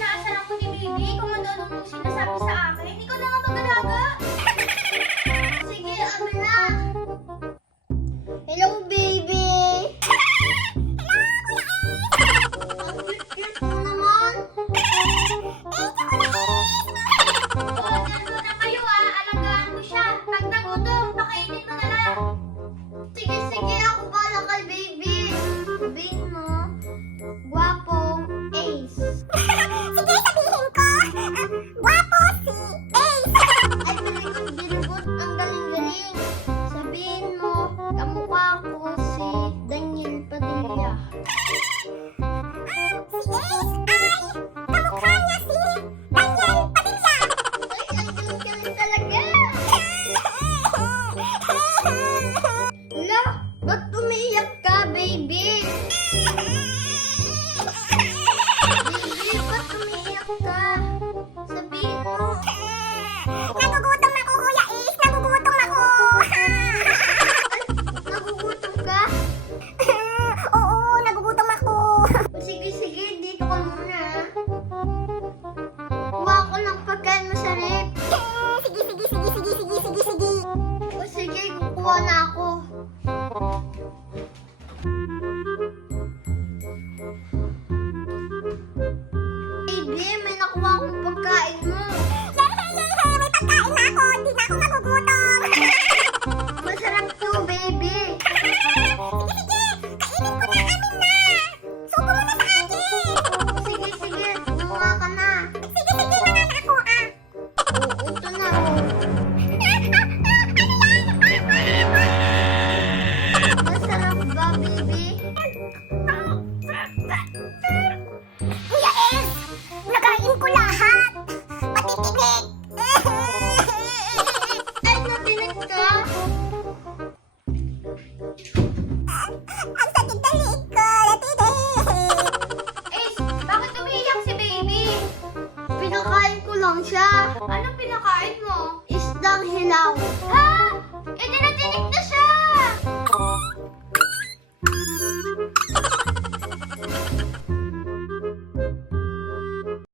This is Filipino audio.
Naasaran ko ni baby. Kung ano mong sinasabi sa akin, ikaw na nga mag-alaga. Sige, ano na. Hello, baby. Ang cute-cute mo naman. Nandun na kayo alagaan mo siya. Pag nagutom, pakainin mo na lang. Sige, sige, ako bala kay baby. Sabihin mo, gwapo, Ace. Sige, sabihin ko. Gwapo si Ace. Ay, binugot ang galing-galing. Sabihin mo, kamukha ko si Daniel Padilla. Si Ace ay kamukha niya si Daniel Padilla. Ay, ang galing-galing talaga. Hala, ba't umiiyak ka, baby? Baby, ba't umiiyak ka? Sabihin mo. Nagugutom ako, Kuya Ace. Nagugutom ako. Nagugutom ka? Oo, nagugutom ako. Sige, sige, dito ka muna. Kuha ko ng pagkain mo sa rep. Sige, sige, sige, sige, sige, sige, sige. O sige, kukuha na ako. Baby, may nakuha akong pagkain mo. Yay, hey, yay, hey. May pagkain na ako. Hindi na ako magugutom. Masarap to, baby. Sige, sige. Kainin ko na. Amin na. Subo mo na sa akin. Sige, sige, kumuha ka na. Sige, sige. Nangan ako, ah. Oo, ito na. Masarap ba, baby? Kuya Ace, nakain ko lahat. Pati tinik. Ay, natinig ka? Ang sakit ng liig ko. Natinik. Eh, bakit umiiyak si baby? Pinakain ko lang siya. Anong pinakain mo? Isdang hilaw. Ha?